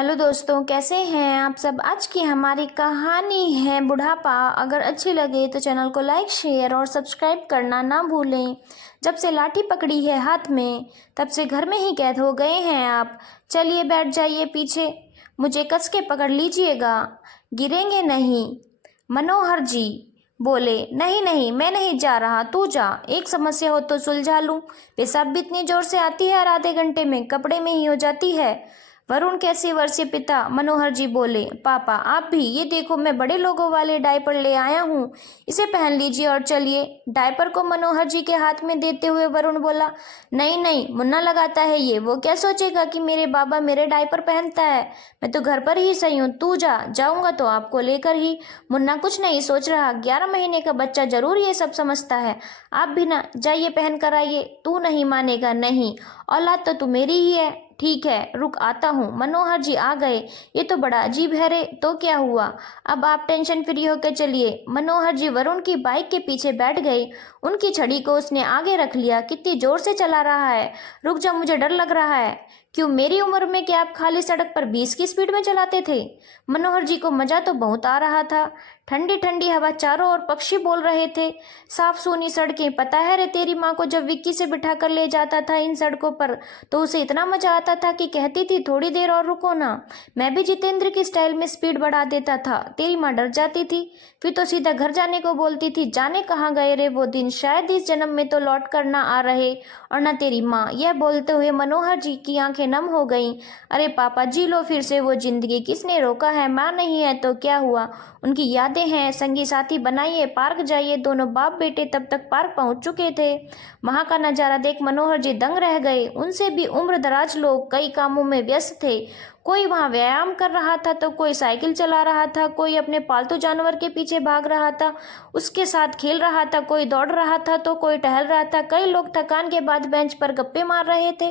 Hello दोस्तों, कैसे हैं आप सब। आज की हमारी कहानी है बुढ़ापा। अगर अच्छी लगे तो चैनल को लाइक शेयर और सब्सक्राइब करना ना भूलें। जब से लाठी पकड़ी है हाथ में तब से घर में ही कैद हो गए हैं आप। चलिए बैठ जाइए पीछे, मुझे कस के पकड़ लीजिएगा, गिरेंगे नहीं। मनोहर जी बोले, नहीं नहीं मैं नहीं जा रहा, तू जा। एक समस्या हो तो सुलझा लूं। पेशाब भी इतनी जोर से आती है और आधे घंटे में कपड़े में ही हो जाती है। वरुण कैसे वर्षीय पिता मनोहर जी बोले, पापा आप भी ये देखो, मैं बड़े लोगों वाले डायपर ले आया हूँ, इसे पहन लीजिए और चलिए। डायपर को मनोहर जी के हाथ में देते हुए वरुण बोला, नहीं नहीं मुन्ना लगाता है ये, वो क्या सोचेगा कि मेरे बाबा मेरे डायपर पहनता है। मैं तो घर पर ही सही हूँ, तू जा। जाऊंगा तो आपको लेकर ही। मुन्ना कुछ नहीं सोच रहा, 11 महीने का बच्चा जरूर ये सब समझता है। आप भी ना जाइए पहन कर आइए। तू नहीं मानेगा। नहीं, औलाद तो तू मेरी ही है। ठीक है रुक आता हूँ। मनोहर जी आ गए। ये तो बड़ा अजीब है रे। तो क्या हुआ, अब आप टेंशन फ्री होकर चलिए। मनोहर जी वरुण की बाइक के पीछे बैठ गए। उनकी छड़ी को उसने आगे रख लिया। कितनी जोर से चला रहा है, रुक जा मुझे डर लग रहा है। क्यों, मेरी उम्र में क्या आप खाली सड़क पर 20 की स्पीड में चलाते थे। मनोहर जी को मजा तो बहुत आ रहा था। ठंडी ठंडी हवा, चारों ओर पक्षी बोल रहे थे। साफ सूनी सड़कें। पता है रे, तेरी माँ को जब विक्की से बिठा कर ले जाता था इन सड़कों पर तो उसे इतना मजा आता था कि कहती थी थोड़ी देर और रुको ना। मैं भी जितेंद्र की स्टाइल में स्पीड बढ़ा देता था। तेरी माँ डर जाती थी, फिर तो सीधा घर जाने को बोलती थी। जाने कहाँ गए रे वो दिन, शायद इस जन्म में तो लौट कर ना आ रहे। और ना तेरी माँ। यह बोलते हुए मनोहर जी की आंखें नम हो गईं। अरे पापा जी लो फिर से वो जिंदगी, किसने रोका है। माँ नहीं है तो क्या हुआ, उनकी यादें हैं। संगी साथी बनाइए, पार्क जाइए। दोनों बाप बेटे तब तक पार्क पहुंच चुके थे। वहां का नजारा देख मनोहर जी दंग रह गए। उनसे भी उम्र दराज लोग कई कामों में व्यस्त थे। कोई वहां व्यायाम कर रहा था तो कोई साइकिल चला रहा था, कोई अपने पालतू जानवर के पीछे भाग रहा था, उसके साथ खेल रहा था, कोई दौड़ रहा था तो कोई टहल रहा था। कई लोग थकान के बाद बेंच पर गप्पे मार रहे थे।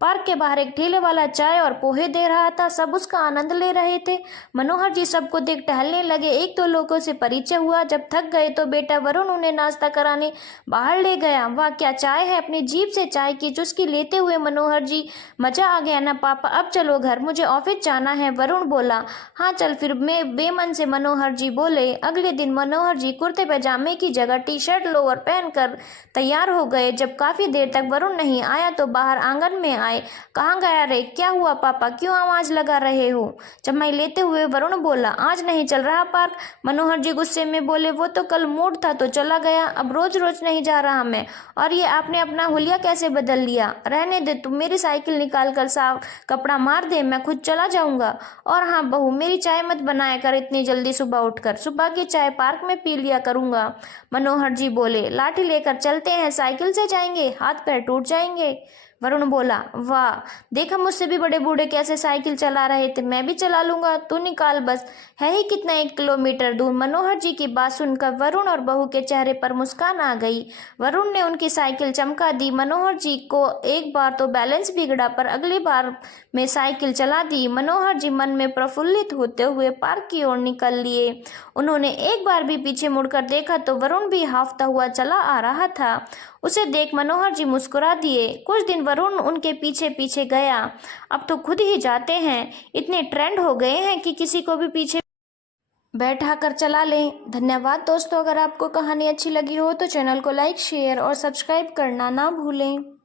पार्क के बाहर एक ठेले वाला चाय और पोहे दे रहा था, सब उसका आनंद ले रहे थे। मनोहर जी सबको देख टहलने लगे। एक दो लोगों से परिचय हुआ। जब थक गए तो बेटा वरुण उन्हें नाश्ता कराने बाहर ले गया। वाह क्या चाय है। अपनी जीभ से चाय की चुस्की लेते हुए मनोहर जी, मजा आ गया ना पापा, अब चलो घर, मुझे ऑफिस जाना है। वरुण बोला, हाँ चल फिर। मैं बेमन से मनोहर जी बोले। अगले दिन मनोहर जी कुर्ते पैजामे की जगह टी शर्ट लोअर पहनकर तैयार हो गए। जब काफी देर तक वरुण नहीं आया तो बाहर आंगन में आए। कहाँ गया रे, क्या हुआ पापा, क्यों आवाज लगा रहे हो। चम्मच लेते हुए वरुण बोला, आज नहीं चल रहा पार्क। मनोहर जी गुस्से में बोले, वो तो कल मूड था तो चला गया, अब रोज रोज नहीं जा रहा मैं। और ये आपने अपना हुलिया कैसे बदल लिया। रहने दे, तुम मेरी साइकिल निकाल कर साफ कपड़ा मार दे, मैं खुद चला जाऊंगा। और हाँ बहू, मेरी चाय मत बनाया कर इतनी जल्दी सुबह उठकर, सुबह की चाय पार्क में पी लिया करूंगा। मनोहर जी बोले, लाठी लेकर चलते हैं, साइकिल से जाएंगे, हाथ पैर टूट जाएंगे। वरुण बोला, वाह देखा मुझसे भी बड़े बूढ़े कैसे साइकिल चला रहे थे, मैं भी चला लूंगा, तू निकाल बस, है ही कितना 1 किलोमीटर दूर। मनोहर जी की बात सुनकर वरुण और बहू के चेहरे पर मुस्कान आ गई। वरुण ने उनकी साइकिल चमका दी। मनोहर जी को एक बार तो बैलेंस बिगड़ा पर अगली बार में साइकिल चला दी। मनोहर जी मन में प्रफुल्लित होते हुए पार्क की ओर निकल लिए। उन्होंने एक बार भी पीछे मुड़कर देखा तो वरुण भी हाफता हुआ चला आ रहा था। उसे देख मनोहर जी मुस्कुरा दिए। कुछ दिन वरुण उनके पीछे पीछे गया। अब तो खुद ही जाते हैं, इतने ट्रेंड हो गए हैं कि किसी को भी पीछे बैठा कर चला लें। धन्यवाद दोस्तों, अगर आपको कहानी अच्छी लगी हो तो चैनल को लाइक शेयर और सब्सक्राइब करना ना भूलें।